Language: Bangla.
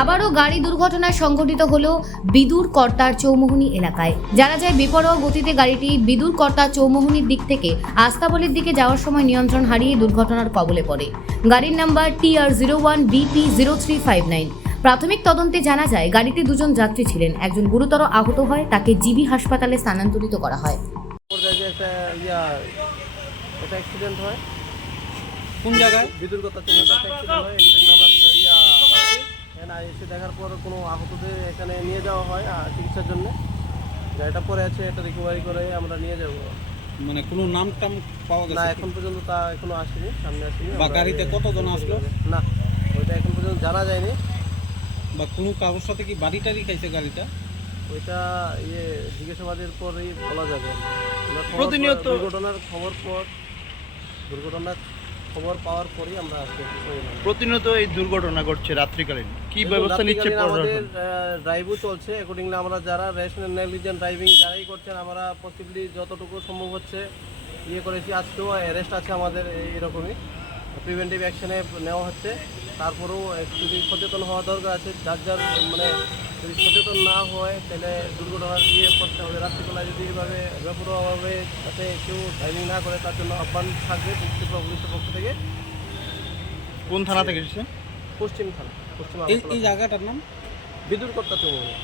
আবারও গাড়ি দুর্ঘটনা সংঘটিত হলো বিদুর কর্তার চৌমুহনী এলাকায়। জানা যায়, বেপরোয়া গতিতে গাড়িটি বিদুর কর্তা চৌমুহনীর দিক থেকে আস্তাবলের দিকে যাওয়ার সময় নিয়ন্ত্রণ হারিয়ে দুর্ঘটনার কবলে পড়ে। গাড়ির নাম্বার TR01BP0359। প্রাথমিক তদন্তে জানা যায়, গাড়িতে দুজন যাত্রী ছিলেন। একজন গুরুতর আহত হয়, তাকে জিবি হাসপাতালে স্থানান্তরিত করা হয়। একটা অ্যাক্সিডেন্ট হয় কোন জায়গায়? বিদ্যুৎ কথা একটা অ্যাক্সিডেন্ট হয়। এগুলো আমরা এখানে এসে দেখার পর কোনো আহতদের এখানে নিয়ে যাওয়া হয় চিকিৎসার জন্য। গাড়িটা পরে আছে, এটা রিকভারি করে আমরা নিয়ে যাব। মানে কোনো নাম টাম পাওয়া না, গেছে? এখন পর্যন্ত তা এখনো আসেনি, সামনে আসেনি। বা গাড়িতে কতজন আসলো? না, ওইটা এখন পর্যন্ত জানা যায়নি। বা কোনো কারোর সাথে কি বাড়ি টাড়ি খাইছে গাড়িটা? ওইটা জিজ্ঞাসাবাদের পরেই বলা যাবে। প্রতিনিয়ত দুর্ঘটনার খবর পাওয়ার পরেই আমরা আসছি। প্রতিনিয়ত এই দুর্ঘটনা ঘটছে রাত্রিকালীন, কি ব্যবস্থা নিচ্ছে আমাদের প্রশাসন? ড্রাইভও চলছে অ্যাকর্ডিংলি। আমরা যারা রেশনাল নেগলিজেন্ট ড্রাইভিং যারাই করছেন, আমরা পসিবলি যতটুকু সম্ভব হচ্ছে করেছি। আজকেও অ্যারেস্ট আছে আমাদের, এরকমই প্রিভেন্টিভ অ্যাকশনে নেওয়া হচ্ছে। তারপরেও যদি সচেতন হওয়া দরকার আছে, যার মানে যদি সচেতন না হয় তাহলে দুর্ঘটনার পড়তে হবে। রাত্রিবেলায় যদি এভাবে বেপরোয়াভাবে যাতে কেউ ড্রাইভিং না করে, তার জন্য আহ্বান থাকবে পুলিশের পক্ষ থেকে। কোন থানা থেকে এসেছে? পশ্চিম থানা, পশ্চিম এই জায়গাটার নাম বিদ্যুৎ কর্তা চৌমুহনী।